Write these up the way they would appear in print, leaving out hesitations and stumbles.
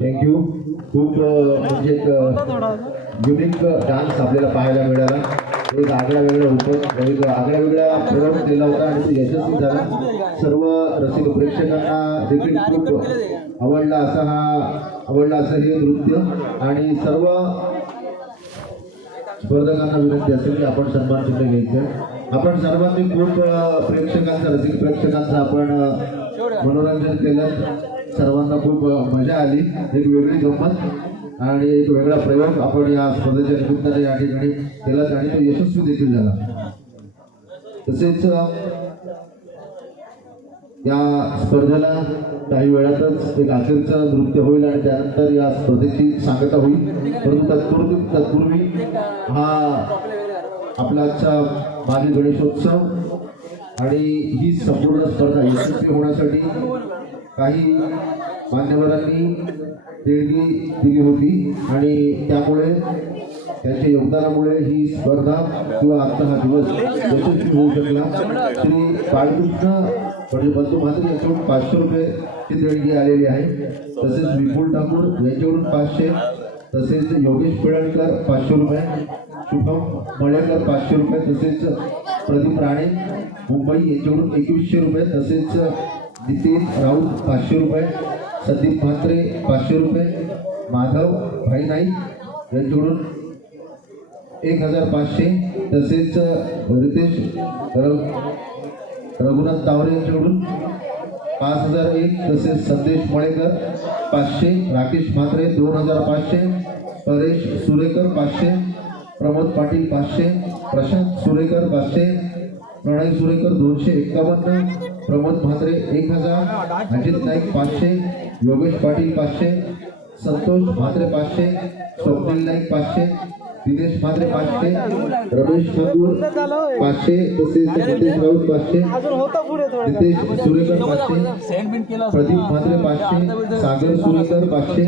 Thank you. खूप म्हणजे unique dance आपल्याला पाहायला मिळाला. एक आगळा वेगळा होतं, एक आगळा वेगळा प्रयोग केला होता आणि तो यशस्वी झाला. सर्व रसिक प्रेक्षकांना देखील खूप आवडला असं हे नृत्य. आणि सर्व स्पर्धकांना विनंती असेल की आपण सन्मान चिन्ह घ्यायचं. आपण सर्वांनी खूप प्रेक्षकांचं रसिक प्रेक्षकांचं आपण मनोरंजन केलं. सर्वांना खूप मजा आली. एक वेगळी गंमत आणि एक वेगळा प्रयोग आपण या स्पर्धेच्या निमित्ताने या ठिकाणी केला आणि तो यशस्वी देखील झाला. तसेच या स्पर्धेला काही वेळातच एक अखेरचं नृत्य होईल आणि त्यानंतर या स्पर्धेची सांगता होईल. परंतु तत्पूर्वी हा आपला आजचा मागील गणेशोत्सव आणि ही संपूर्ण स्पर्धा यशस्वी होण्यासाठी काही मान्यवरांनी देणगी दिली होती आणि त्यामुळे त्यांच्या योगदानामुळे ही स्पर्धा किंवा आजचा हा दिवस यशस्वी होऊ शकला. श्री बाळकृष्ण म्हणजे बंधू म्हात्रे यांच्याकडून 500 रुपयेची देणगी आलेली आहे. तसेच विपुल ठाकूर यांच्याकडून 500, तसेच योगेश पिळणकर 500 रुपये, शुभम मळेकर 500 रुपये, तसेच प्रदीप राणे मुंबई यांच्याकडून 2100 रुपये, तसेच नितीन राऊत 500 रुपये, संदीप म्हात्रे 500 रुपये, माधव भाई नाईक यांच्याकडून 1500, तसेच रितेश रघुनाथ तावरे यांच्याकडून 5001, तसेच संदेश मळेकर 500, राकेश म्हात्रे 2500, परेश सुरेकर 500, प्रमोद पाटील 500, प्रशांत सुरेकर 500, प्रणय सुरेकर 251, प्रमोद म्हात्रे 1000, अजित नाईक 500, योगेश पाटील 500, संतोष म्हात्रे 500, स्वप्नील नाईक 500, दिनेश म्हात्रे 500, रमेश ठाकूर 500, तसेच नितेश राऊत 500, नितेश सुरेकर 500, प्रदीप म्हात्रे 500, सागर सुरेकर 500,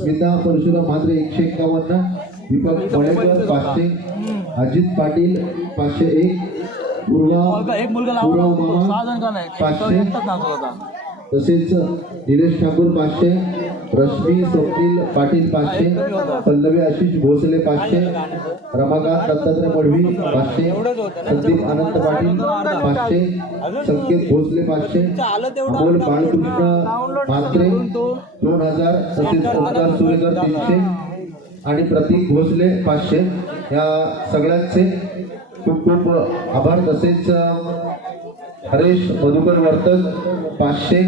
स्मिता परशुराम म्हात्रे 151, दीपक मळेकर 500, अजित पाटील 501, पूर्वा 500, तसेच निलेश ठाकूर 500, रश्मी स्वप्नील पाटील 500, पल्लवी आशिष भोसले 500, रमाकांत दत्तात्रय मडवी 500, संदीप अनंत पाटील 500, संकेत भोसले 500, अमोल बाळकृष्ण म्हात्रे 2000, तसेच ओंकार सुरेकर 300 आणि प्रतीक भोसले 500. या सगळ्यांचे खूप खूप आभार. तसेच हरेश मधुकर वर्तक 500,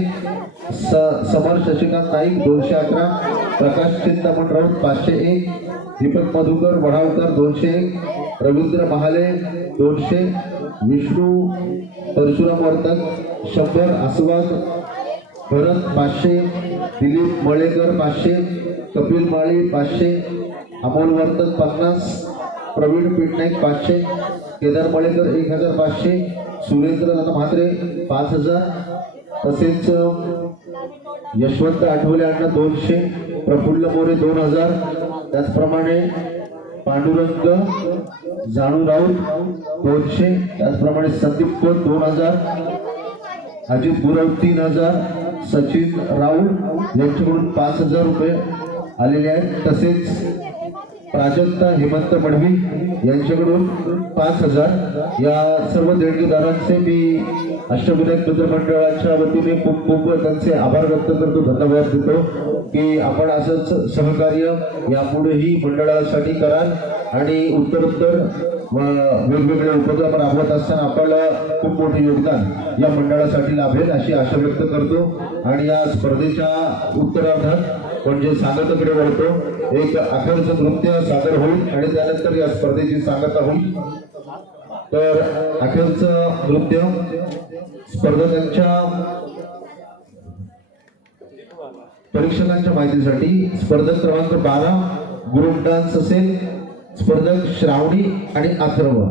समर शशिकांत नाईक 211, प्रकाश चिंतामण राऊत 501, दीपक मधुकर वढावकर 201, रवींद्र महाले 200, विष्णू परशुराम वर्तक 100, आस्वाद भरत 500, दिलीप मळेकर 500, कपिल माळी 500, अमोल वर्तक 50, प्रवीण पीटनाईक 500, केदार मळेकर 1500, सुरेंद्र म्हात्रे 5000, तसेच यशवंत आठवले अण्णा 200, प्रफुल्ल मोरे 2000, त्याचप्रमाणे पांडुरंग जानू राऊत 200, त्याचप्रमाणे संदीप कोत 2000, अजित गुरव 3000, सचिन राऊत यांच्याकडून 5000 रुपये आलेले आहेत. तसेच प्राजक्ता हेमंत मडवी यांच्याकडून 5000. या सर्व देणगीदारांचे मी अष्टविनायक मित्र मंडळाच्या वतीने खूप खूप त्यांचे आभार व्यक्त करतो, धन्यवाद देतो की आपण असंच सहकार्य यापुढेही मंडळासाठी कराल आणि उत्तरोत्तर वेगवेगळे उपक्रम राबवत असताना आपल्याला खूप मोठे योगदान या मंडळासाठी लाभेल अशी आशा व्यक्त करतो. आणि या स्पर्धेच्या उत्तरार्धात म्हणजे सांगताकडे वळतो. एक अखेरचं नृत्य सादर होईल आणि त्यानंतर या स्पर्धेची सांगता होईल. तर अखेरचं नृत्य स्पर्धकांच्या परीक्षकांच्या माहितीसाठी स्पर्धक क्रमांक 12 ग्रुप डान्स असेल. स्पर्धक श्रावणी आणि अथर्व.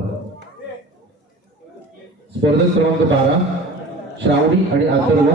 स्पर्धक क्रमांक 12 श्रावणी आणि अथर्व.